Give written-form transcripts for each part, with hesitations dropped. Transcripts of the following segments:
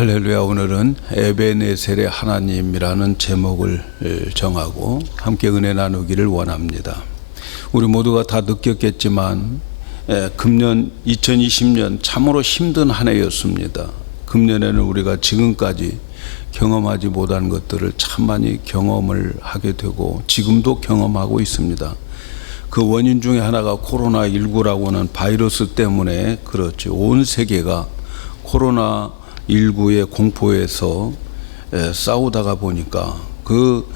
할렐루야. 오늘은 에베네셀의 하나님이라는 제목을 정하고 함께 은혜 나누기를 원합니다. 우리 모두가 다 느꼈겠지만 금년 2020년 참으로 힘든 한 해였습니다. 금년에는 우리가 지금까지 경험하지 못한 것들을 참 많이 경험을 하게 되고 지금도 경험하고 있습니다. 그 원인 중에 하나가 코로나19라고 하는 바이러스 때문에 그렇죠. 온 세계가 코로나19의 공포에서 싸우다가 보니까 그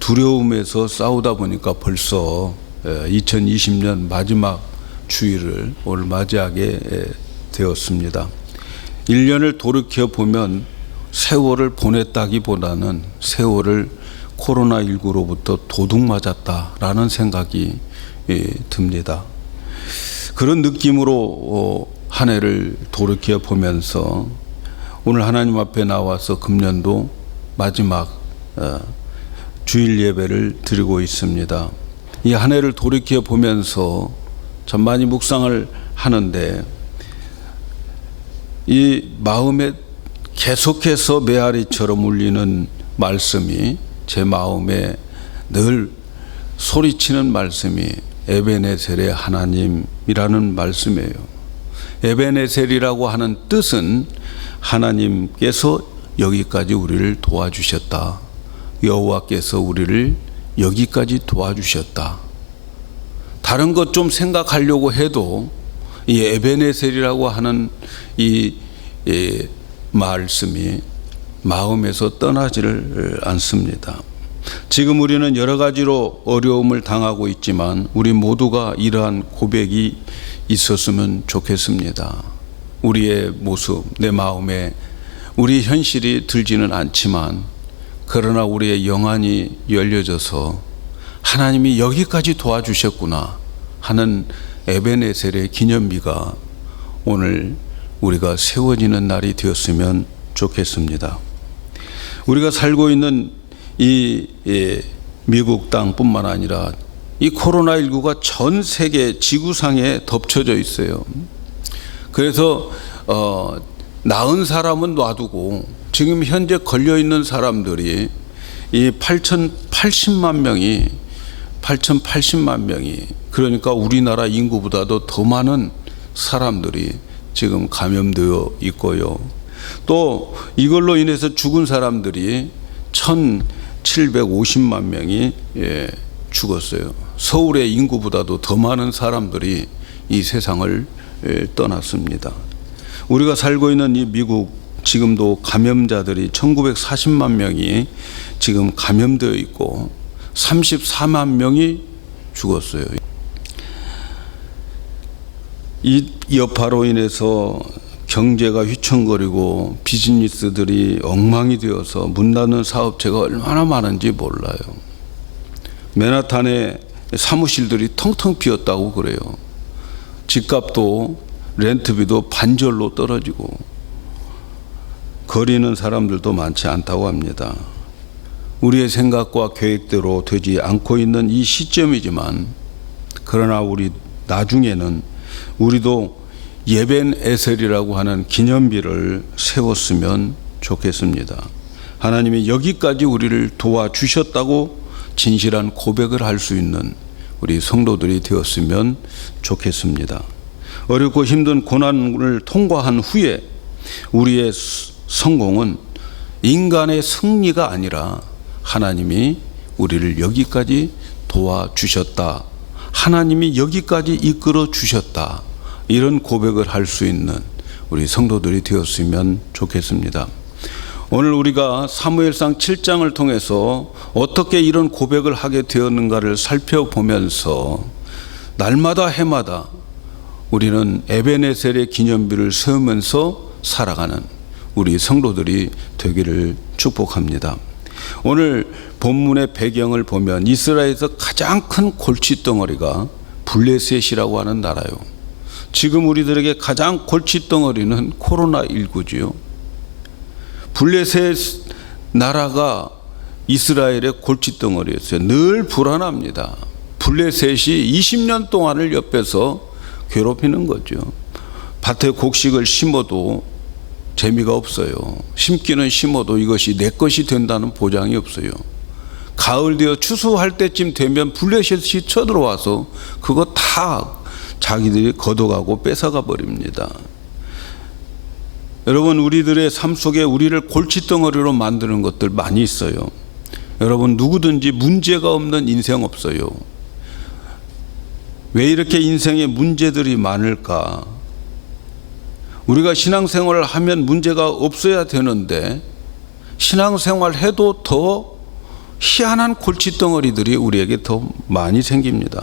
두려움에서 싸우다 보니까 벌써 2020년 마지막 주일을 오늘 맞이하게 되었습니다. 1년을 돌이켜 보면 세월을 보냈다기보다는 세월을 코로나19로부터 도둑 맞았다라는 생각이 듭니다. 그런 느낌으로 한 해를 돌이켜 보면서 오늘 하나님 앞에 나와서 금년도 마지막 주일 예배를 드리고 있습니다. 이 한 해를 돌이켜 보면서 참 많이 묵상을 하는데 이 마음에 계속해서 메아리처럼 울리는 말씀이 제 마음에 늘 소리치는 말씀이 에베네셀의 하나님이라는 말씀이에요. 에베네셀이라고 하는 뜻은 하나님께서 여기까지 우리를 도와주셨다. 여호와께서 우리를 여기까지 도와주셨다. 다른 것 좀 생각하려고 해도 이 에베네셀이라고 하는 이 말씀이 마음에서 떠나지를 않습니다. 지금 우리는 여러 가지로 어려움을 당하고 있지만 우리 모두가 이러한 고백이 있었으면 좋겠습니다. 우리의 모습, 내 마음에 우리 현실이 들지는 않지만 그러나 우리의 영안이 열려져서 하나님이 여기까지 도와주셨구나 하는 에베네셀의 기념비가 오늘 우리가 세워지는 날이 되었으면 좋겠습니다. 우리가 살고 있는 이 미국 땅뿐만 아니라 이 코로나19가 전 세계 지구상에 덮쳐져 있어요. 그래서 나은 사람은 놔두고 지금 현재 걸려 있는 사람들이 이 8,080만 명이 그러니까 우리나라 인구보다도 더 많은 사람들이 지금 감염되어 있고요. 또 이걸로 인해서 죽은 사람들이 1,750만 명이 죽었어요. 서울의 인구보다도 더 많은 사람들이 이 세상을 떠났습니다. 우리가 살고 있는 이 미국 지금도 감염자들이 1940만 명이 지금 감염되어 있고 34만 명이 죽었어요. 이 여파로 인해서 경제가 휘청거리고 비즈니스들이 엉망이 되어서 문 닫는 사업체가 얼마나 많은지 몰라요. 맨하탄에 사무실들이 텅텅 비었다고 그래요. 집값도 렌트비도 반절로 떨어지고 거리는 사람들도 많지 않다고 합니다. 우리의 생각과 계획대로 되지 않고 있는 이 시점이지만 그러나 우리 나중에는 우리도 에베네셀이라고 하는 기념비를 세웠으면 좋겠습니다. 하나님이 여기까지 우리를 도와주셨다고 진실한 고백을 할 수 있는 우리 성도들이 되었으면 좋겠습니다. 어렵고 힘든 고난을 통과한 후에 우리의 성공은 인간의 승리가 아니라 하나님이 우리를 여기까지 도와주셨다. 하나님이 여기까지 이끌어 주셨다. 이런 고백을 할 수 있는 우리 성도들이 되었으면 좋겠습니다. 오늘 우리가 사무엘상 7장을 통해서 어떻게 이런 고백을 하게 되었는가를 살펴보면서 날마다 해마다 우리는 에베네셀의 기념비를 세우면서 살아가는 우리 성도들이 되기를 축복합니다. 오늘 본문의 배경을 보면 이스라엘에서 가장 큰 골칫덩어리가 블레셋이라고 하는 나라요. 지금 우리들에게 가장 골칫덩어리는 코로나19지요. 블레셋 나라가 이스라엘의 골칫덩어리였어요. 늘 불안합니다. 블레셋이 20년 동안을 옆에서 괴롭히는 거죠. 밭에 곡식을 심어도 재미가 없어요. 심기는 심어도 이것이 내 것이 된다는 보장이 없어요. 가을 되어 추수할 때쯤 되면 블레셋이 쳐들어와서 그거 다 자기들이 걷어가고 뺏어가 버립니다. 여러분, 우리들의 삶 속에 우리를 골칫덩어리로 만드는 것들 많이 있어요. 여러분, 누구든지 문제가 없는 인생 없어요. 왜 이렇게 인생에 문제들이 많을까? 우리가 신앙생활을 하면 문제가 없어야 되는데 신앙생활 해도 더 희한한 골칫덩어리들이 우리에게 더 많이 생깁니다.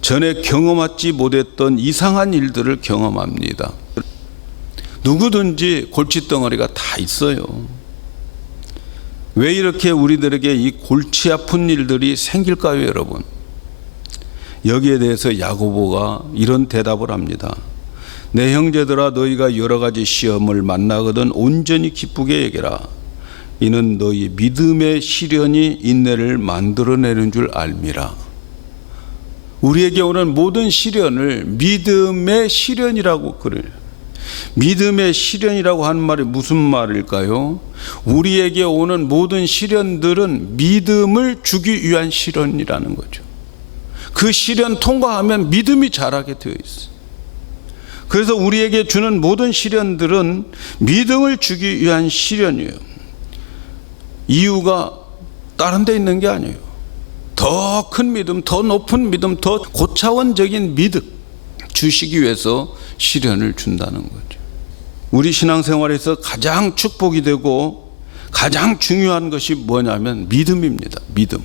전에 경험하지 못했던 이상한 일들을 경험합니다. 누구든지 골칫덩어리가 다 있어요. 왜 이렇게 우리들에게 이 골치 아픈 일들이 생길까요, 여러분? 여기에 대해서 야고보가 이런 대답을 합니다. 내 형제들아, 너희가 여러 가지 시험을 만나거든 온전히 기쁘게 여겨라. 이는 너희 믿음의 시련이 인내를 만들어내는 줄 알미라. 우리에게 오는 모든 시련을 믿음의 시련이라고 그래요. 믿음의 시련이라고 하는 말이 무슨 말일까요? 우리에게 오는 모든 시련들은 믿음을 주기 위한 시련이라는 거죠. 그 시련 통과하면 믿음이 자라게 되어 있어요. 그래서 우리에게 주는 모든 시련들은 믿음을 주기 위한 시련이에요. 이유가 다른 데 있는 게 아니에요. 더 큰 믿음, 더 높은 믿음, 더 고차원적인 믿음 주시기 위해서 시련을 준다는 거죠. 우리 신앙생활에서 가장 축복이 되고 가장 중요한 것이 뭐냐면 믿음입니다. 믿음.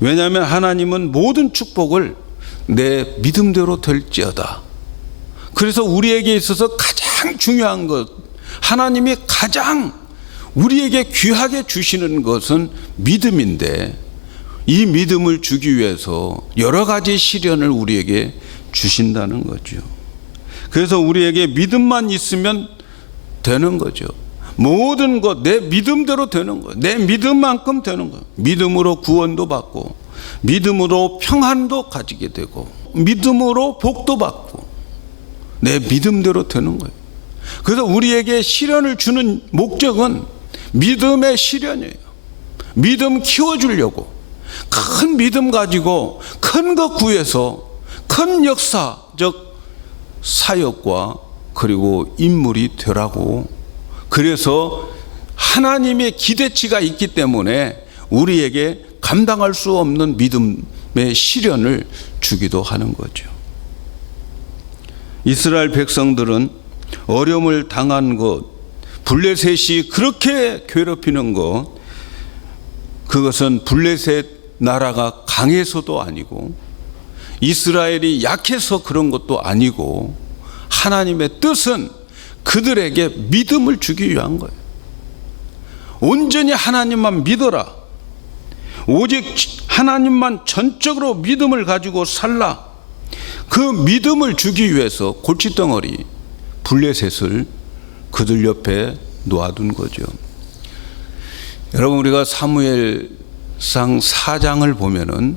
왜냐하면 하나님은 모든 축복을 내 믿음대로 될지어다. 그래서 우리에게 있어서 가장 중요한 것, 하나님이 가장 우리에게 귀하게 주시는 것은 믿음인데, 이 믿음을 주기 위해서 여러 가지 시련을 우리에게 주신다는 거죠. 그래서 우리에게 믿음만 있으면 되는 거죠. 모든 것 내 믿음대로 되는 거예요. 내 믿음만큼 되는 거예요. 믿음으로 구원도 받고, 믿음으로 평안도 가지게 되고, 믿음으로 복도 받고, 내 믿음대로 되는 거예요. 그래서 우리에게 시련을 주는 목적은 믿음의 시련이에요. 믿음 키워주려고, 큰 믿음 가지고 큰 것 구해서 큰 역사적 사역과 그리고 인물이 되라고. 그래서 하나님의 기대치가 있기 때문에 우리에게 감당할 수 없는 믿음의 시련을 주기도 하는 거죠. 이스라엘 백성들은 어려움을 당한 것, 블레셋이 그렇게 괴롭히는 것, 그것은 블레셋 나라가 강해서도 아니고 이스라엘이 약해서 그런 것도 아니고, 하나님의 뜻은 그들에게 믿음을 주기 위한 거예요. 온전히 하나님만 믿어라. 오직 하나님만 전적으로 믿음을 가지고 살라. 그 믿음을 주기 위해서 골칫덩어리 블레셋을 그들 옆에 놓아둔 거죠. 여러분, 우리가 사무엘상 4장을 보면은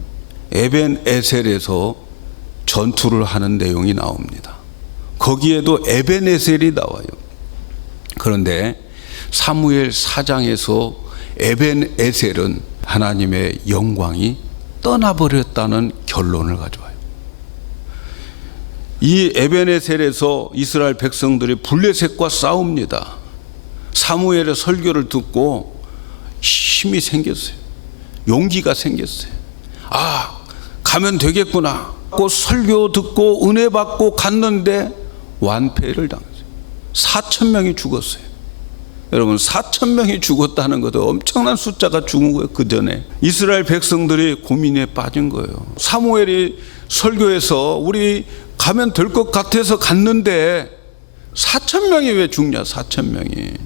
에벤에셀에서 전투를 하는 내용이 나옵니다. 거기에도 에벤에셀이 나와요. 그런데 사무엘 4장에서 에벤에셀은 하나님의 영광이 떠나버렸다는 결론을 가져와요. 이 에벤에셀에서 이스라엘 백성들이 블레셋과 싸웁니다. 사무엘의 설교를 듣고 힘이 생겼어요. 용기가 생겼어요. 아, 가면 되겠구나. 설교 듣고 은혜 받고 갔는데 완패를 당했어요. 4,000명이 죽었어요. 여러분, 4,000명이 죽었다는 것도 엄청난 숫자가 죽은 거예요. 그 전에 이스라엘 백성들이 고민에 빠진 거예요. 사무엘이 설교에서 우리 가면 될 것 같아서 갔는데 4,000명이 왜 죽냐. 4,000명이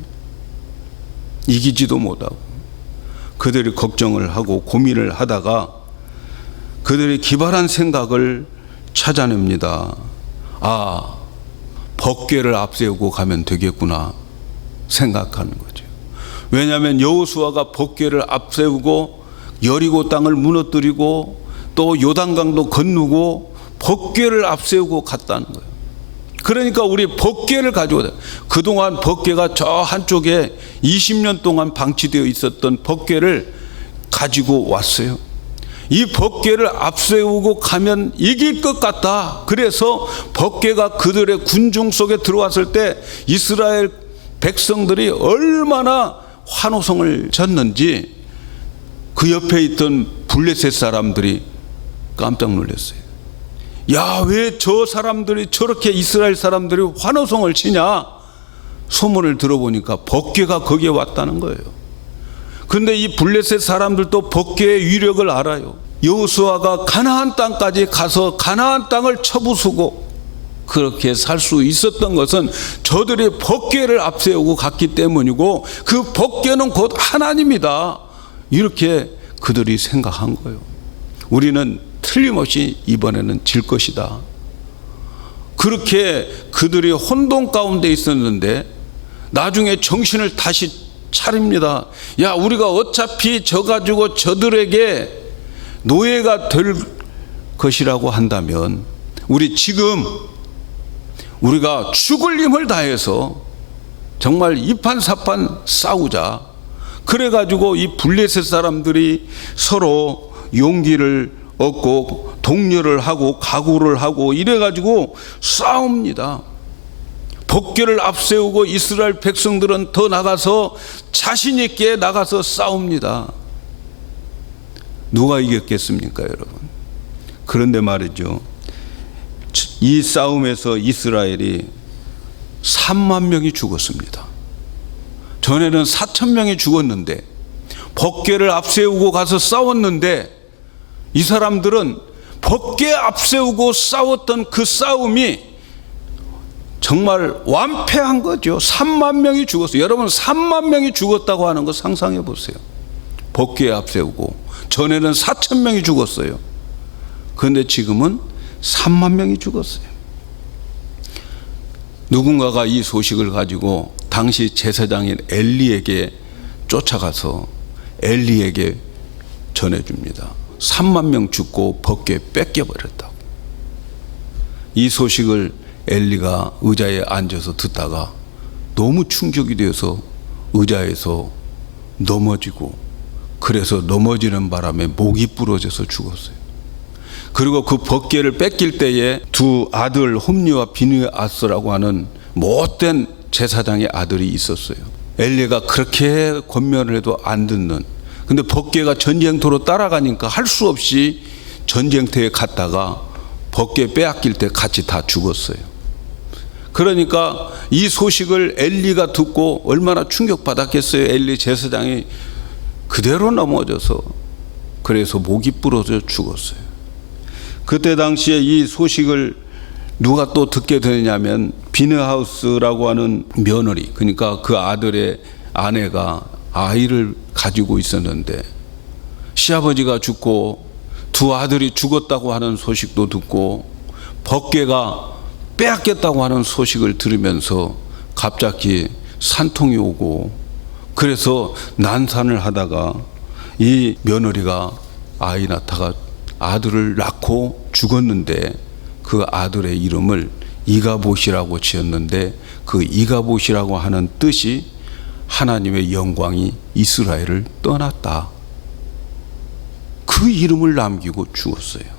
이기지도 못하고. 그들이 걱정을 하고 고민을 하다가 그들이 기발한 생각을 찾아냅니다. 아, 법궤를 앞세우고 가면 되겠구나 생각하는 거죠. 왜냐하면 여호수아가 법궤를 앞세우고 여리고 땅을 무너뜨리고 또 요단강도 건너고 법궤를 앞세우고 갔다는 거예요. 그러니까 우리 법궤를 가지고, 그동안 법궤가 저 한쪽에 20년 동안 방치되어 있었던 법궤를 가지고 왔어요. 이 법궤를 앞세우고 가면 이길 것 같다. 그래서 법궤가 그들의 군중 속에 들어왔을 때 이스라엘 백성들이 얼마나 환호성을 쳤는지 그 옆에 있던 블레셋 사람들이 깜짝 놀랐어요. 야, 왜 저 사람들이 저렇게 이스라엘 사람들이 환호성을 치냐? 소문을 들어보니까 법궤가 거기에 왔다는 거예요. 근데 이 블레셋 사람들도 법궤의 위력을 알아요. 여호수아가 가나안 땅까지 가서 가나안 땅을 쳐부수고 그렇게 살 수 있었던 것은 저들이 법궤를 앞세우고 갔기 때문이고, 그 법궤는 곧 하나님이다, 이렇게 그들이 생각한 거예요. 우리는 틀림없이 이번에는 질 것이다. 그렇게 그들이 혼돈 가운데 있었는데 나중에 정신을 다시 차립니다. 야, 우리가 어차피 져 가지고 저들에게 노예가 될 것이라고 한다면 우리 지금 우리가 죽을 힘을 다해서 정말 이판사판 싸우자. 그래가지고 이 블레셋 사람들이 서로 용기를 얻고 독려를 하고 각오를 하고 이래가지고 싸웁니다. 법궤를 앞세우고 이스라엘 백성들은 더 나가서 자신 있게 나가서 싸웁니다. 누가 이겼겠습니까, 여러분? 그런데 말이죠, 이 싸움에서 이스라엘이 3만 명이 죽었습니다. 전에는 4천 명이 죽었는데 법궤를 앞세우고 가서 싸웠는데 이 사람들은 법궤 앞세우고 싸웠던 그 싸움이 정말 완패한 거죠. 3만 명이 죽었어요. 여러분, 3만 명이 죽었다고 하는 거 상상해 보세요. 법궤 앞세우고 전에는 4천 명이 죽었어요. 그런데 지금은 3만 명이 죽었어요. 누군가가 이 소식을 가지고 당시 제사장인 엘리에게 쫓아가서 엘리에게 전해줍니다. 3만 명 죽고 법궤 뺏겨버렸다고. 이 소식을 엘리가 의자에 앉아서 듣다가 너무 충격이 되어서 의자에서 넘어지고, 그래서 넘어지는 바람에 목이 부러져서 죽었어요. 그리고 그 법궤를 뺏길 때에 두 아들 홈리와 비느아스라고 하는 못된 제사장의 아들이 있었어요. 엘리가 그렇게 권면을 해도 안 듣는, 근데 법궤가 전쟁터로 따라가니까 할 수 없이 전쟁터에 갔다가 법궤 빼앗길 때 같이 다 죽었어요. 그러니까 이 소식을 엘리가 듣고 얼마나 충격받았겠어요. 엘리 제사장이 그대로 넘어져서, 그래서 목이 부러져 죽었어요. 그때 당시에 이 소식을 누가 또 듣게 되냐면 비느하스라고 하는 며느리, 그러니까 그 아들의 아내가 아이를 가지고 있었는데 시아버지가 죽고 두 아들이 죽었다고 하는 소식도 듣고 법궤가 빼앗겼다고 하는 소식을 들으면서 갑자기 산통이 오고, 그래서 난산을 하다가 이 며느리가 아이 낳다가 아들을 낳고 죽었는데 그 아들의 이름을 이가봇이라고 지었는데 그 이가봇이라고 하는 뜻이 하나님의 영광이 이스라엘을 떠났다. 그 이름을 남기고 죽었어요.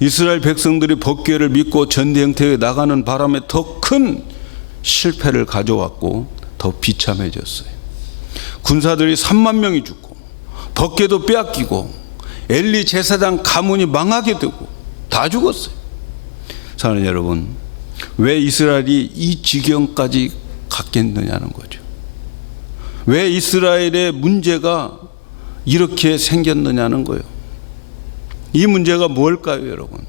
이스라엘 백성들이 법궤를 믿고 전쟁터에 나가는 바람에 더 큰 실패를 가져왔고 더 비참해졌어요. 군사들이 3만 명이 죽고 법궤도 빼앗기고 엘리 제사장 가문이 망하게 되고 다 죽었어요. 사랑하는 여러분, 왜 이스라엘이 이 지경까지 갔겠느냐는 거죠. 왜 이스라엘의 문제가 이렇게 생겼느냐는 거예요. 이 문제가 뭘까요, 여러분?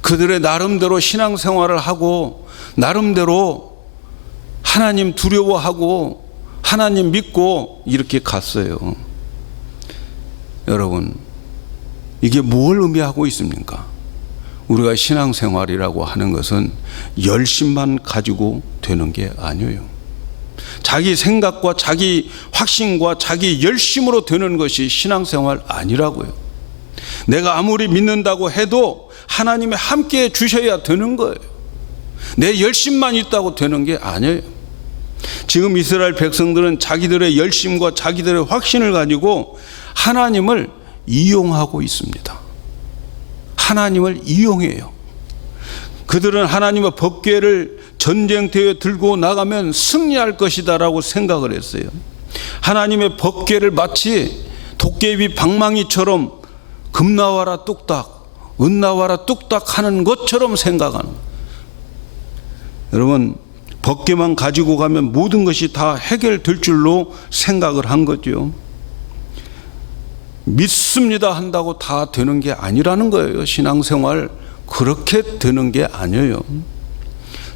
그들의 나름대로 신앙생활을 하고 나름대로 하나님 두려워하고 하나님 믿고 이렇게 갔어요. 여러분, 이게 뭘 의미하고 있습니까? 우리가 신앙생활이라고 하는 것은 열심만 가지고 되는 게 아니에요. 자기 생각과 자기 확신과 자기 열심으로 되는 것이 신앙생활 아니라고요. 내가 아무리 믿는다고 해도 하나님이 함께 주셔야 되는 거예요. 내 열심만 있다고 되는 게 아니에요. 지금 이스라엘 백성들은 자기들의 열심과 자기들의 확신을 가지고 하나님을 이용하고 있습니다. 하나님을 이용해요. 그들은 하나님의 법궤를 전쟁터에 들고 나가면 승리할 것이다라고 생각을 했어요. 하나님의 법궤를 마치 도깨비 방망이처럼 금 나와라 뚝딱, 은 나와라 뚝딱 하는 것처럼 생각하는 거예요. 여러분, 법궤만 가지고 가면 모든 것이 다 해결될 줄로 생각을 한 거죠. 믿습니다 한다고 다 되는 게 아니라는 거예요. 신앙생활 그렇게 되는 게 아니에요.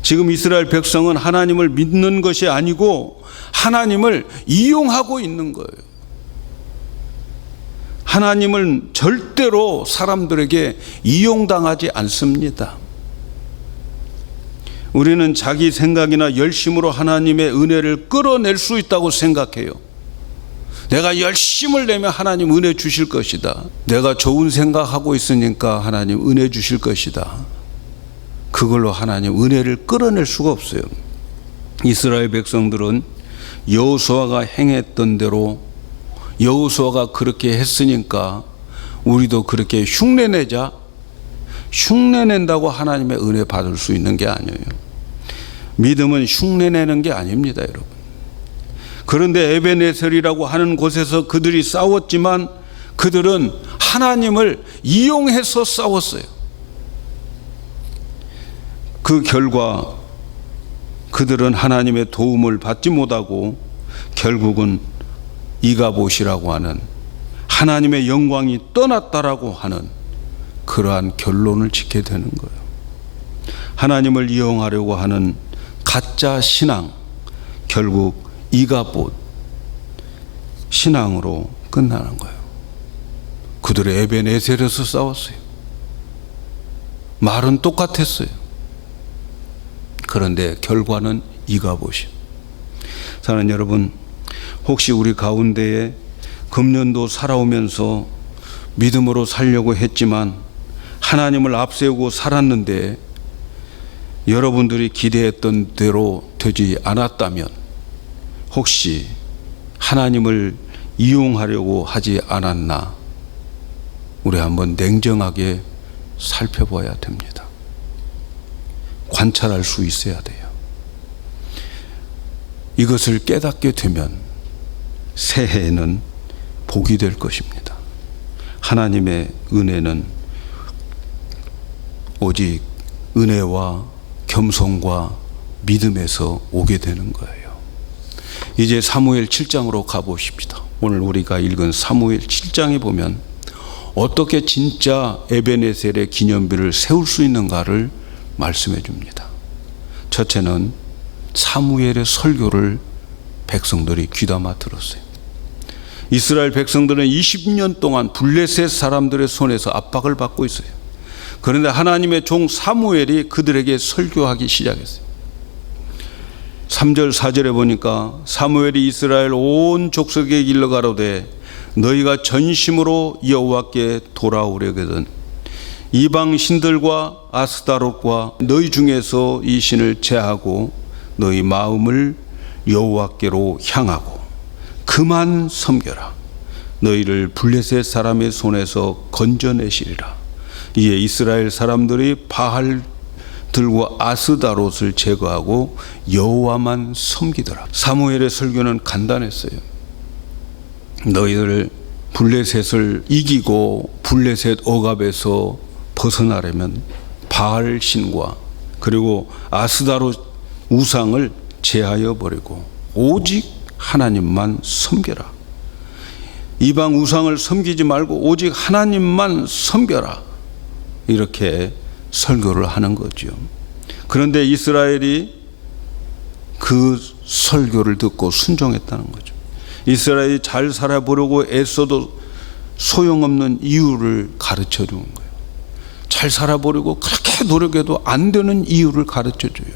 지금 이스라엘 백성은 하나님을 믿는 것이 아니고 하나님을 이용하고 있는 거예요. 하나님은 절대로 사람들에게 이용당하지 않습니다. 우리는 자기 생각이나 열심으로 하나님의 은혜를 끌어낼 수 있다고 생각해요. 내가 열심을 내면 하나님 은혜 주실 것이다. 내가 좋은 생각하고 있으니까 하나님 은혜 주실 것이다. 그걸로 하나님 은혜를 끌어낼 수가 없어요. 이스라엘 백성들은 여호수아가 행했던 대로 여호수아가 그렇게 했으니까 우리도 그렇게 흉내내자. 흉내낸다고 하나님의 은혜 받을 수 있는 게 아니에요. 믿음은 흉내내는 게 아닙니다, 여러분. 그런데 에베네셀이라고 하는 곳에서 그들이 싸웠지만 그들은 하나님을 이용해서 싸웠어요. 그 결과 그들은 하나님의 도움을 받지 못하고 결국은 이가봇이라고 하는 하나님의 영광이 떠났다라고 하는 그러한 결론을 짓게 되는 거예요. 하나님을 이용하려고 하는 가짜 신앙, 결국 이가봇 신앙으로 끝나는 거예요. 그들의 에베네셀에서 싸웠어요. 말은 똑같았어요. 그런데 결과는 이가봇이에요. 사랑하는 여러분, 혹시 우리 가운데에 금년도 살아오면서 믿음으로 살려고 했지만 하나님을 앞세우고 살았는데 여러분들이 기대했던 대로 되지 않았다면 혹시 하나님을 이용하려고 하지 않았나 우리 한번 냉정하게 살펴봐야 됩니다. 관찰할 수 있어야 돼요. 이것을 깨닫게 되면 새해에는 복이 될 것입니다. 하나님의 은혜는 오직 은혜와 겸손과 믿음에서 오게 되는 거예요. 이제 사무엘 7장으로 가보십시다. 오늘 우리가 읽은 사무엘 7장에 보면 어떻게 진짜 에베네셀의 기념비를 세울 수 있는가를 말씀해 줍니다. 첫째는 사무엘의 설교를 백성들이 귀담아 들었어요. 이스라엘 백성들은 20년 동안 블레셋 사람들의 손에서 압박을 받고 있어요. 그런데 하나님의 종 사무엘이 그들에게 설교하기 시작했어요. 3절 4절에 보니까 사무엘이 이스라엘 온 족속에 일러 가로되 너희가 전심으로 여호와께 돌아오려거든 이방 신들과 아스타롯과 너희 중에서 이 신을 제하고 너희 마음을 여호와께로 향하고 그만 섬겨라. 너희를 블레셋 사람의 손에서 건져내시리라. 이에 이스라엘 사람들이 바알들과 아스다롯을 제거하고 여호와만 섬기더라. 사무엘의 설교는 간단했어요. 너희들 블레셋을 이기고 블레셋 억압에서 벗어나려면 바알 신과 그리고 아스다롯 우상을 제하여 버리고 오직 하나님만 섬겨라. 이방 우상을 섬기지 말고 오직 하나님만 섬겨라. 이렇게 설교를 하는 거죠. 그런데 이스라엘이 그 설교를 듣고 순종했다는 거죠. 이스라엘이 잘 살아보려고 애써도 소용없는 이유를 가르쳐 주는 거예요. 잘 살아보려고 그렇게 노력해도 안 되는 이유를 가르쳐 줘요.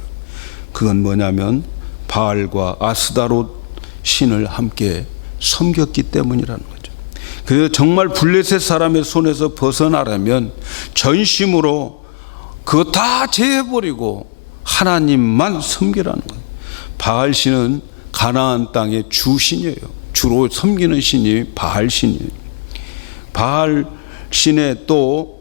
그건 뭐냐면 바알과 아스다롯 신을 함께 섬겼기 때문이라는 거죠. 그래서 정말 블레셋 사람의 손에서 벗어나려면 전심으로 그거 다 제해버리고 하나님만 섬기라는 거예요. 바알 신은 가나안 땅의 주신이에요. 주로 섬기는 신이 바알 신이에요. 바알 신의 또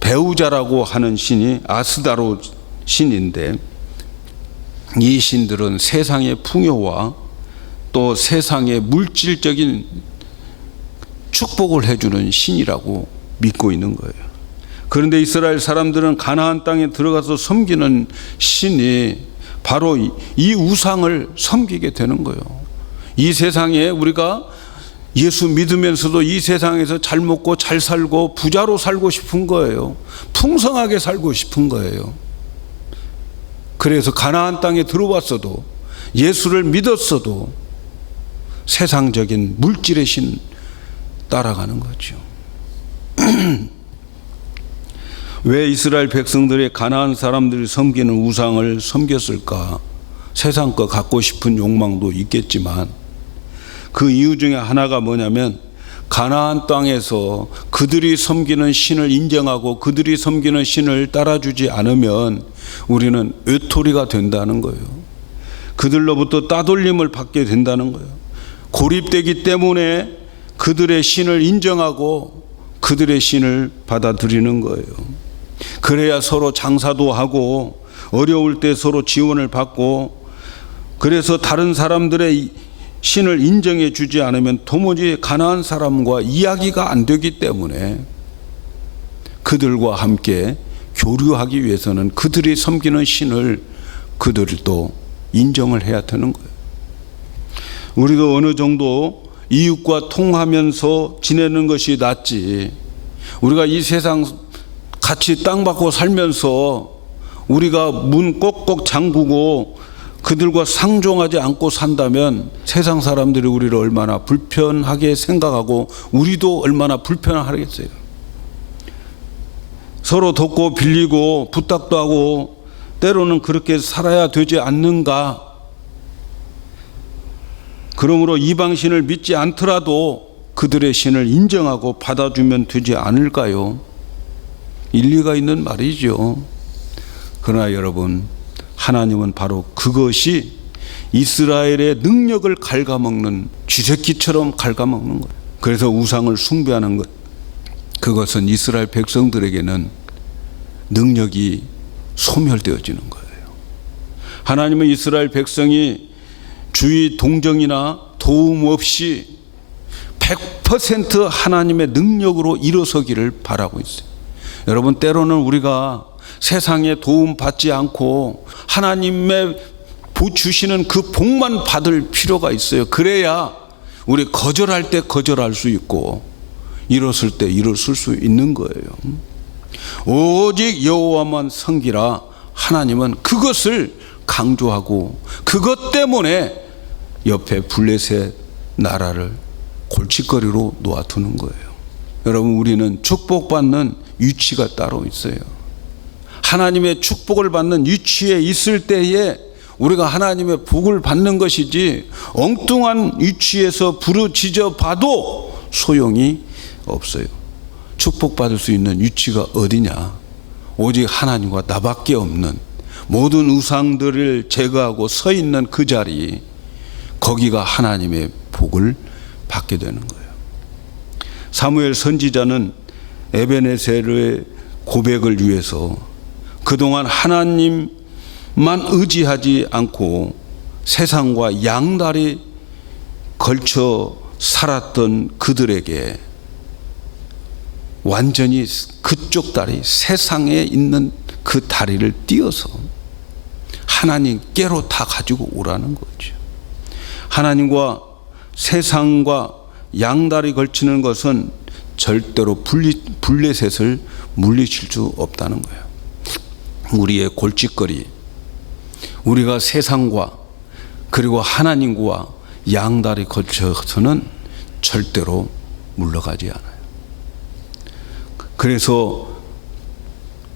배우자라고 하는 신이 아스다로 신인데, 이 신들은 세상의 풍요와 또 세상의 물질적인 축복을 해주는 신이라고 믿고 있는 거예요. 그런데 이스라엘 사람들은 가나안 땅에 들어가서 섬기는 신이 바로 이 우상을 섬기게 되는 거예요. 이 세상에 우리가 예수 믿으면서도 이 세상에서 잘 먹고 잘 살고 부자로 살고 싶은 거예요. 풍성하게 살고 싶은 거예요. 그래서 가나안 땅에 들어왔어도, 예수를 믿었어도 세상적인 물질의 신 따라가는 거죠. 왜 이스라엘 백성들의 가나안 사람들이 섬기는 우상을 섬겼을까? 세상 거 갖고 싶은 욕망도 있겠지만, 그 이유 중에 하나가 뭐냐면, 가나안 땅에서 그들이 섬기는 신을 인정하고 그들이 섬기는 신을 따라주지 않으면 우리는 외톨이가 된다는 거예요. 그들로부터 따돌림을 받게 된다는 거예요. 고립되기 때문에 그들의 신을 인정하고 그들의 신을 받아들이는 거예요. 그래야 서로 장사도 하고 어려울 때 서로 지원을 받고, 그래서 다른 사람들의 신을 인정해 주지 않으면 도무지 가나안 사람과 이야기가 안 되기 때문에 그들과 함께 교류하기 위해서는 그들이 섬기는 신을 그들도 인정을 해야 되는 거예요. 우리도 어느 정도 이웃과 통하면서 지내는 것이 낫지, 우리가 이 세상 같이 땅 받고 살면서 우리가 문 꼭꼭 잠그고 그들과 상종하지 않고 산다면 세상 사람들이 우리를 얼마나 불편하게 생각하고 우리도 얼마나 불편하겠어요. 서로 돕고 빌리고 부탁도 하고 때로는 그렇게 살아야 되지 않는가? 그러므로 이방신을 믿지 않더라도 그들의 신을 인정하고 받아주면 되지 않을까요? 일리가 있는 말이죠. 그러나 여러분, 하나님은 바로 그것이 이스라엘의 능력을 갉아먹는, 쥐새끼처럼 갉아먹는 거예요. 그래서 우상을 숭배하는 것, 그것은 이스라엘 백성들에게는 능력이 소멸되어지는 거예요. 하나님은 이스라엘 백성이 주의 동정이나 도움 없이 100% 하나님의 능력으로 일어서기를 바라고 있어요. 여러분, 때로는 우리가 세상에 도움 받지 않고 하나님의 주시는 그 복만 받을 필요가 있어요. 그래야 우리 거절할 때 거절할 수 있고 일었을 때 일었을 수 있는 거예요. 오직 여호와만 섬기라. 하나님은 그것을 강조하고 그것 때문에 옆에 블레셋 나라를 골칫거리로 놓아두는 거예요. 여러분, 우리는 축복받는 위치가 따로 있어요. 하나님의 축복을 받는 위치에 있을 때에 우리가 하나님의 복을 받는 것이지, 엉뚱한 위치에서 부르짖어 봐도 소용이 없어요. 축복받을 수 있는 위치가 어디냐? 오직 하나님과 나밖에 없는 모든 우상들을 제거하고 서 있는 그 자리, 거기가 하나님의 복을 받게 되는 거예요. 사무엘 선지자는 에베네셀의 고백을 위해서 그동안 하나님만 의지하지 않고 세상과 양다리 걸쳐 살았던 그들에게 완전히 그쪽 다리, 세상에 있는 그 다리를 띄어서 하나님께로 다 가지고 오라는 거죠. 하나님과 세상과 양다리 걸치는 것은 절대로 블레셋을 물리칠 수 없다는 거예요. 우리의 골칫거리, 우리가 세상과 그리고 하나님과 양다리 걸쳐서는 절대로 물러가지 않아요. 그래서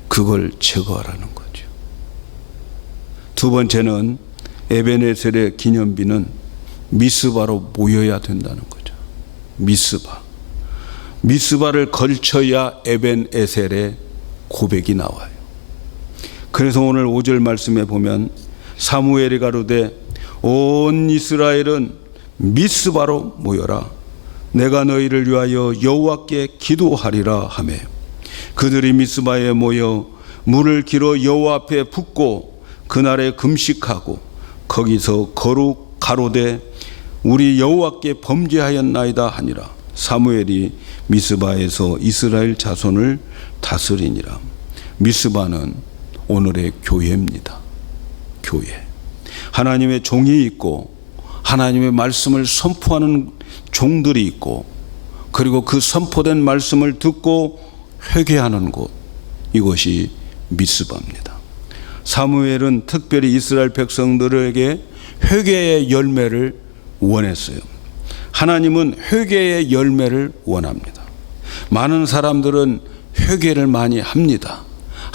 그걸 제거하라는 거죠. 두 번째는 에베네셀의 기념비는 미스바로 모여야 된다는 거죠. 미스바를 걸쳐야 에벤에셀의 고백이 나와요. 그래서 오늘 5절 말씀에 보면 사무엘이 가로되 온 이스라엘은 미스바로 모여라. 내가 너희를 위하여 여호와께 기도하리라 하며 그들이 미스바에 모여 물을 길어 여호와 앞에 붓고 그날에 금식하고 거기서 거룩 가로되 우리 여호와께 범죄하였나이다 하니라. 사무엘이 미스바에서 이스라엘 자손을 다스리니라. 미스바는 오늘의 교회입니다. 교회. 하나님의 종이 있고 하나님의 말씀을 선포하는 종들이 있고 그리고 그 선포된 말씀을 듣고 회개하는 곳, 이것이 미스바입니다. 사무엘은 특별히 이스라엘 백성들에게 회개의 열매를 원했어요. 하나님은 회개의 열매를 원합니다. 많은 사람들은 회개를 많이 합니다.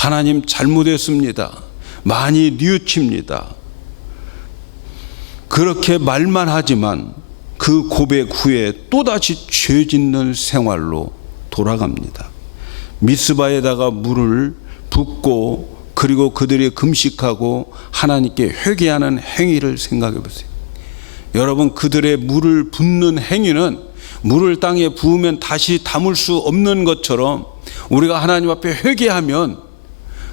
하나님 잘못했습니다. 많이 뉘우칩니다. 그렇게 말만 하지만 그 고백 후에 또다시 죄 짓는 생활로 돌아갑니다. 미스바에다가 물을 붓고 그리고 그들이 금식하고 하나님께 회개하는 행위를 생각해 보세요. 여러분, 그들의 물을 붓는 행위는 물을 땅에 부으면 다시 담을 수 없는 것처럼 우리가 하나님 앞에 회개하면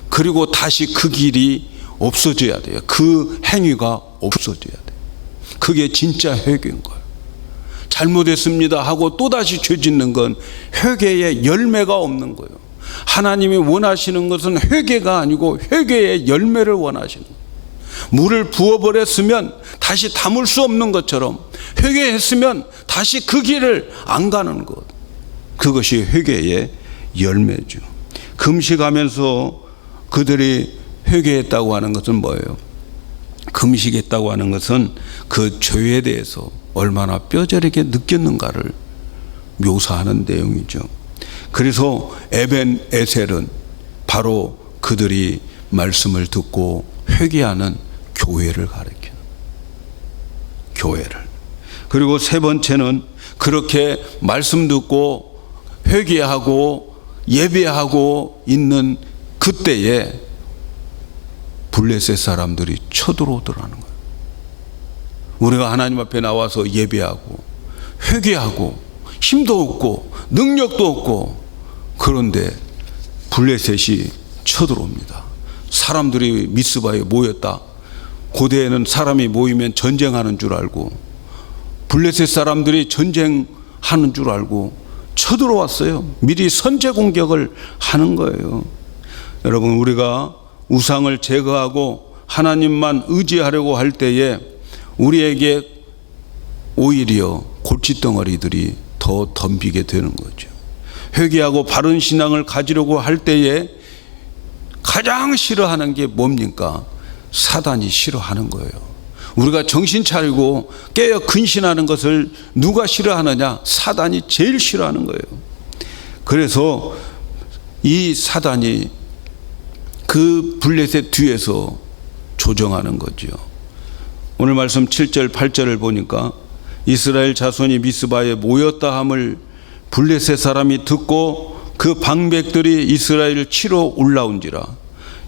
그리고 다시 그 길이 없어져야 돼요. 그 행위가 없어져야 돼요. 그게 진짜 회개인 거예요. 잘못했습니다 하고 또다시 죄 짓는 건 회개의 열매가 없는 거예요. 하나님이 원하시는 것은 회개가 아니고 회개의 열매를 원하시는 거예요. 물을 부어버렸으면 다시 담을 수 없는 것처럼 회개했으면 다시 그 길을 안 가는 것, 그것이 회개의 열매죠. 금식하면서 그들이 회개했다고 하는 것은 뭐예요? 금식했다고 하는 것은 그 죄에 대해서 얼마나 뼈저리게 느꼈는가를 묘사하는 내용이죠. 그래서 에벤에셀은 바로 그들이 말씀을 듣고 회개하는 교회를 가리켜요. 교회를. 그리고 세 번째는 그렇게 말씀 듣고 회개하고 예배하고 있는 그때에 블레셋 사람들이 쳐들어오더라는 거예요. 우리가 하나님 앞에 나와서 예배하고 회개하고 힘도 없고 능력도 없고 그런데 블레셋이 쳐들어옵니다. 사람들이 미스바에 모였다. 고대에는 사람이 모이면 전쟁하는 줄 알고 블레셋 사람들이 전쟁하는 줄 알고 쳐들어왔어요. 미리 선제 공격을 하는 거예요. 여러분, 우리가 우상을 제거하고 하나님만 의지하려고 할 때에 우리에게 오히려 골칫덩어리들이 더 덤비게 되는 거죠. 회개하고 바른 신앙을 가지려고 할 때에 가장 싫어하는 게 뭡니까? 사단이 싫어하는 거예요. 우리가 정신 차리고 깨어 근신하는 것을 누가 싫어하느냐? 사단이 제일 싫어하는 거예요. 그래서 이 사단이 그 블레셋 뒤에서 조정하는 거죠. 오늘 말씀 7절 8절을 보니까 이스라엘 자손이 미스바에 모였다 함을 블레셋 사람이 듣고 그 방백들이 이스라엘을 치러 올라온지라.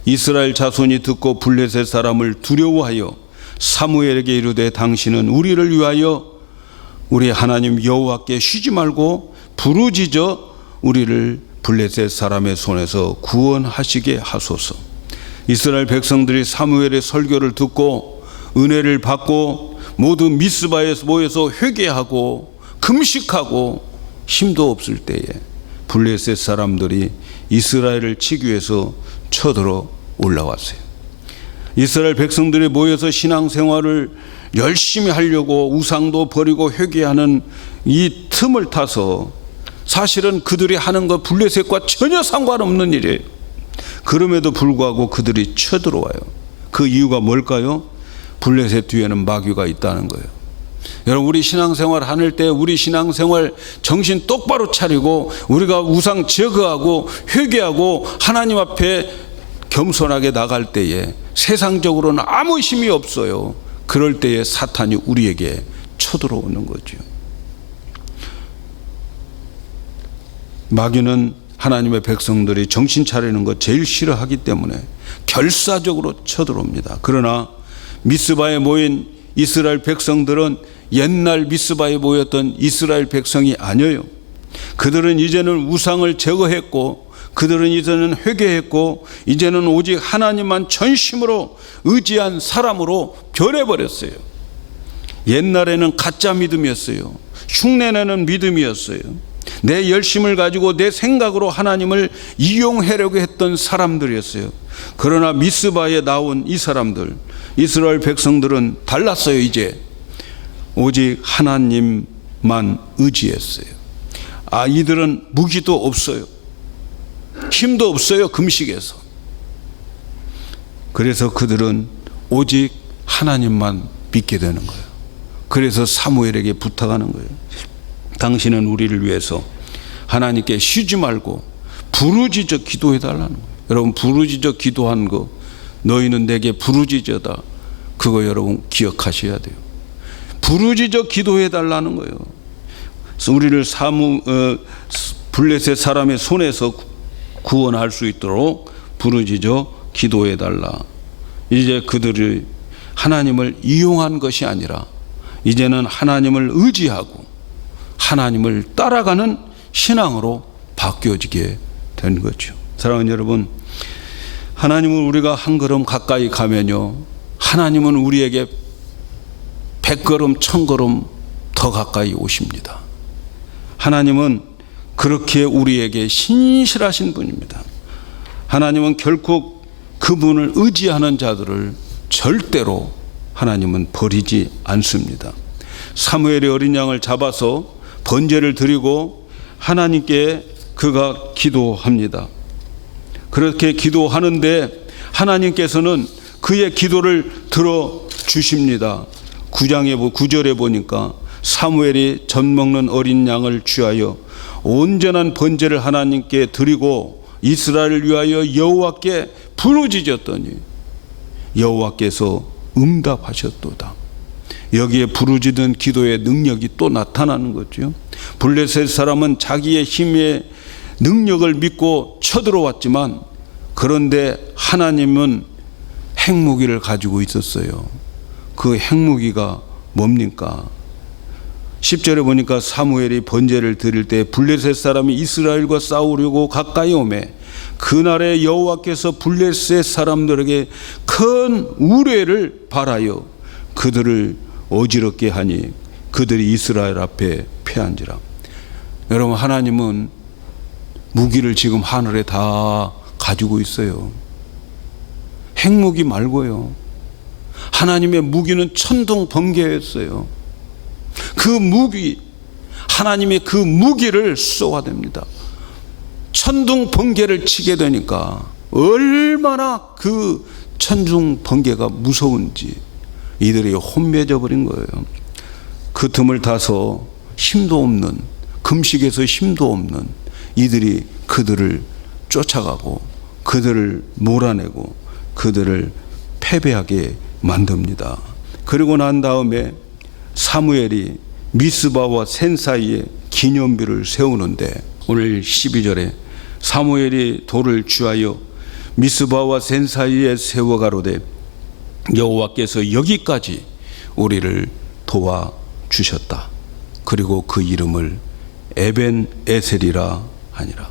이스라엘 자손이 듣고 블레셋 사람을 두려워하여 사무엘에게 이르되 당신은 우리를 위하여 우리 하나님 여호와께 쉬지 말고 부르짖어 우리를 블레셋 사람의 손에서 구원하시게 하소서. 이스라엘 백성들이 사무엘의 설교를 듣고 은혜를 받고 모두 미스바에서 모여서 회개하고 금식하고 힘도 없을 때에 블레셋 사람들이 이스라엘을 치기 위해서 쳐들어 올라왔어요. 이스라엘 백성들이 모여서 신앙생활을 열심히 하려고 우상도 버리고 회개하는 이 틈을 타서 사실은 그들이 하는 것 블레셋과 전혀 상관없는 일이에요. 그럼에도 불구하고 그들이 쳐들어와요. 그 이유가 뭘까요? 블레셋 뒤에는 마귀가 있다는 거예요. 여러분, 우리 신앙생활 하는 때 우리 신앙생활 정신 똑바로 차리고 우리가 우상 제거하고 회개하고 하나님 앞에 겸손하게 나갈 때에 세상적으로는 아무 힘이 없어요. 그럴 때에 사탄이 우리에게 쳐들어오는 거죠. 마귀는 하나님의 백성들이 정신 차리는 것 제일 싫어하기 때문에 결사적으로 쳐들어옵니다. 그러나 미스바에 모인 이스라엘 백성들은 옛날 미스바에 모였던 이스라엘 백성이 아니에요. 그들은 이제는 우상을 제거했고, 그들은 이제는 회개했고, 이제는 오직 하나님만 전심으로 의지한 사람으로 변해버렸어요. 옛날에는 가짜 믿음이었어요. 흉내내는 믿음이었어요. 내 열심을 가지고 내 생각으로 하나님을 이용하려고 했던 사람들이었어요. 그러나 미스바에 나온 이 사람들, 이스라엘 백성들은 달랐어요. 이제 오직 하나님만 의지했어요. 이들은 무기도 없어요. 힘도 없어요. 금식에서. 그래서 그들은 오직 하나님만 믿게 되는 거예요. 그래서 사무엘에게 부탁하는 거예요. 당신은 우리를 위해서 하나님께 쉬지 말고 부르짖어 기도해 달라는 거예요. 여러분, 부르짖어 기도한 거, 너희는 내게 부르짖어다, 그거 여러분 기억하셔야 돼요. 부르짖어 기도해 달라는 거예요. 그래서 우리를 블레셋 사람의 손에서 구원할 수 있도록 부르짖어 기도해 달라. 이제 그들이 하나님을 이용한 것이 아니라 이제는 하나님을 의지하고 하나님을 따라가는 신앙으로 바뀌어지게 된 거죠. 사랑하는 여러분, 하나님은 우리가 한 걸음 가까이 가면요, 하나님은 우리에게 100걸음 1000걸음 더 가까이 오십니다. 하나님은 그렇게 우리에게 신실하신 분입니다. 하나님은 결코 그분을 의지하는 자들을 절대로 하나님은 버리지 않습니다. 사무엘이 어린 양을 잡아서 번제를 드리고 하나님께 그가 기도합니다. 그렇게 기도하는데 하나님께서는 그의 기도를 들어주십니다. 9절에 보니까 사무엘이 젖 먹는 어린 양을 취하여 온전한 번제를 하나님께 드리고 이스라엘을 위하여 여호와께 부르짖었더니 여호와께서 응답하셨도다. 여기에 부르짖은 기도의 능력이 또 나타나는 거죠. 블레셋 사람은 자기의 힘의 능력을 믿고 쳐들어왔지만, 그런데 하나님은 핵무기를 가지고 있었어요. 그 핵무기가 뭡니까? 10절에 보니까 사무엘이 번제를 드릴 때 블레셋 사람이 이스라엘과 싸우려고 가까이 오매 그날에 여호와께서 블레셋 사람들에게 큰 우레를 발하여 그들을 어지럽게 하니 그들이 이스라엘 앞에 패한지라. 여러분, 하나님은 무기를 지금 하늘에 다 가지고 있어요. 핵무기 말고요. 하나님의 무기는 천둥 번개였어요. 그 무기, 하나님의 그 무기를 쏘아댑니다. 천둥 번개를 치게 되니까 얼마나 그 천둥 번개가 무서운지 이들이 혼매져 버린 거예요. 그 틈을 타서 힘도 없는, 금식에서 힘도 없는 이들이 그들을 쫓아가고 그들을 몰아내고 그들을 패배하게 만듭니다. 그리고 난 다음에 사무엘이 미스바와 센 사이에 기념비를 세우는데, 오늘 12절에 사무엘이 돌을 취하여 미스바와 센 사이에 세워 가로되 여호와께서 여기까지 우리를 도와주셨다. 그리고 그 이름을 에벤 에셀이라 하니라.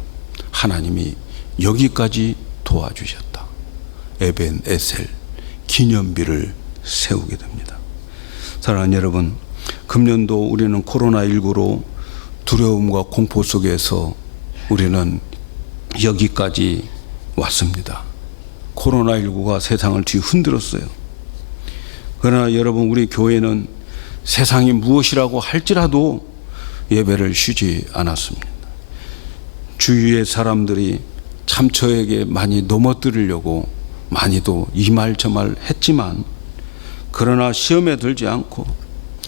하나님이 여기까지 도와주셨다. 에벤 에셀, 기념비를 세우게 됩니다. 사랑하는 여러분, 금년도 우리는 코로나19로 두려움과 공포 속에서 우리는 여기까지 왔습니다. 코로나19가 세상을 뒤흔들었어요. 그러나 여러분, 우리 교회는 세상이 무엇이라고 할지라도 예배를 쉬지 않았습니다. 주위의 사람들이 참 저에게 많이 넘어뜨리려고 많이도 이 말 저 말 했지만, 그러나 시험에 들지 않고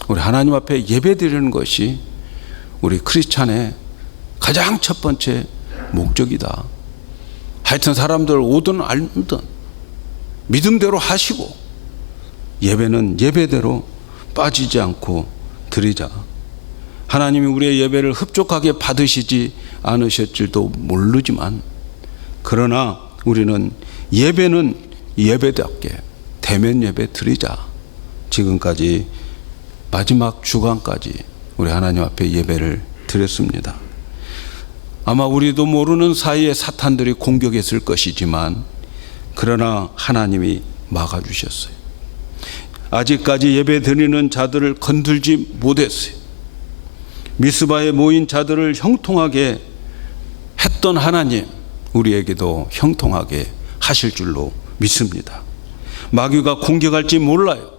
우리 하나님 앞에 예배 드리는 것이 우리 크리스찬의 가장 첫 번째 목적이다. 하여튼 사람들 오든 알든 믿음대로 하시고 예배는 예배대로 빠지지 않고 드리자. 하나님이 우리의 예배를 흡족하게 받으시지 않으셨을지도 모르지만, 그러나 우리는 예배는 예배답게 대면 예배 드리자. 지금까지 마지막 주간까지 우리 하나님 앞에 예배를 드렸습니다. 아마 우리도 모르는 사이에 사탄들이 공격했을 것이지만, 그러나 하나님이 막아주셨어요. 아직까지 예배 드리는 자들을 건들지 못했어요. 미스바에 모인 자들을 형통하게 했던 하나님, 우리에게도 형통하게 하실 줄로 믿습니다. 마귀가 공격할지 몰라요.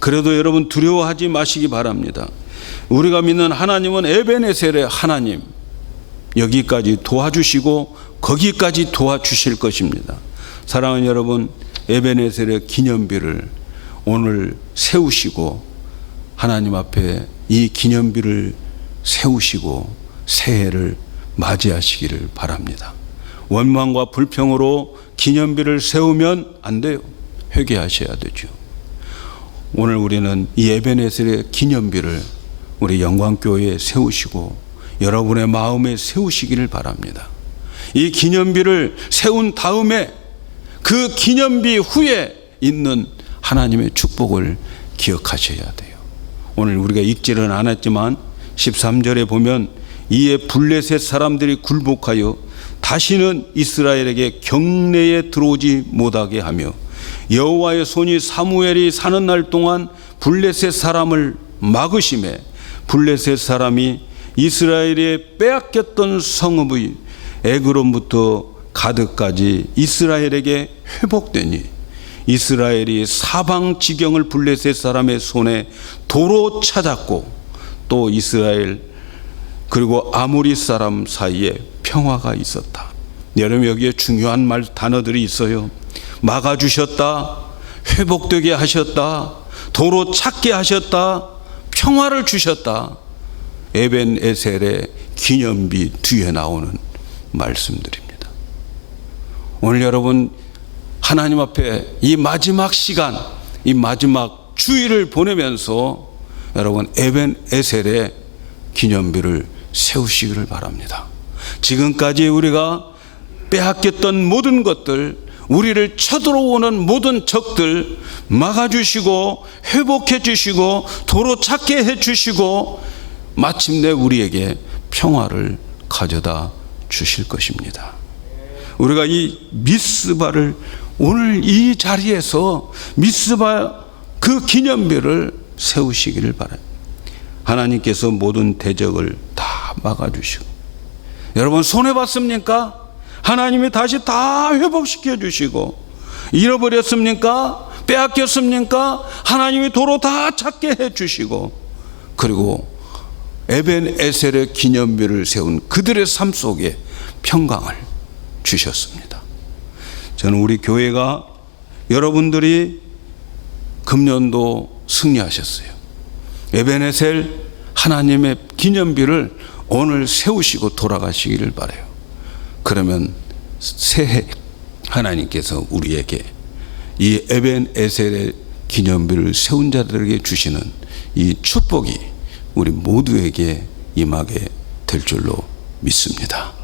그래도 여러분 두려워하지 마시기 바랍니다. 우리가 믿는 하나님은 에베네셀의 하나님, 여기까지 도와주시고 거기까지 도와주실 것입니다. 사랑하는 여러분, 에베네셀의 기념비를 오늘 세우시고 하나님 앞에 이 기념비를 세우시고 새해를 맞이하시기를 바랍니다. 원망과 불평으로 기념비를 세우면 안 돼요. 회개하셔야 되죠. 오늘 우리는 이 에베네셀의 기념비를 우리 영광교회에 세우시고 여러분의 마음에 세우시기를 바랍니다. 이 기념비를 세운 다음에 그 기념비 후에 있는 하나님의 축복을 기억하셔야 돼요. 오늘 우리가 읽지는 않았지만 13절에 보면 이에 블레셋 사람들이 굴복하여 다시는 이스라엘에게 경내에 들어오지 못하게 하며 여호와의 손이 사무엘이 사는 날 동안 블레셋 사람을 막으심에 블레셋 사람이 이스라엘에 빼앗겼던 성읍의 에그론부터 가드까지 이스라엘에게 회복되니 이스라엘이 사방 지경을 블레셋 사람의 손에 도로 찾았고 또 이스라엘 그리고 아모리 사람 사이에 평화가 있었다. 여러분, 여기에 중요한 단어들이 있어요. 막아주셨다, 회복되게 하셨다, 도로 찾게 하셨다, 평화를 주셨다. 에벤에셀의 기념비 뒤에 나오는 말씀들입니다. 오늘 여러분 하나님 앞에 이 마지막 시간, 이 마지막 주일을 보내면서 여러분 에벤에셀의 기념비를 세우시기를 바랍니다. 지금까지 우리가 빼앗겼던 모든 것들, 우리를 쳐들어오는 모든 적들 막아주시고 회복해 주시고 도로 찾게 해주시고 마침내 우리에게 평화를 가져다 주실 것입니다. 우리가 이 미스바를 오늘 이 자리에서 미스바 그 기념비를 세우시기를 바라요. 하나님께서 모든 대적을 다 막아주시고, 여러분 손해봤습니까? 하나님이 다시 다 회복시켜 주시고, 잃어버렸습니까? 빼앗겼습니까? 하나님이 도로 다 찾게 해주시고, 그리고 에벤에셀의 기념비를 세운 그들의 삶 속에 평강을 주셨습니다. 저는 우리 교회가 여러분들이 금년도 승리하셨어요. 에벤에셀 하나님의 기념비를 오늘 세우시고 돌아가시기를 바라요. 그러면 새해 하나님께서 우리에게 이 에벤에셀의 기념비를 세운 자들에게 주시는 이 축복이 우리 모두에게 임하게 될 줄로 믿습니다.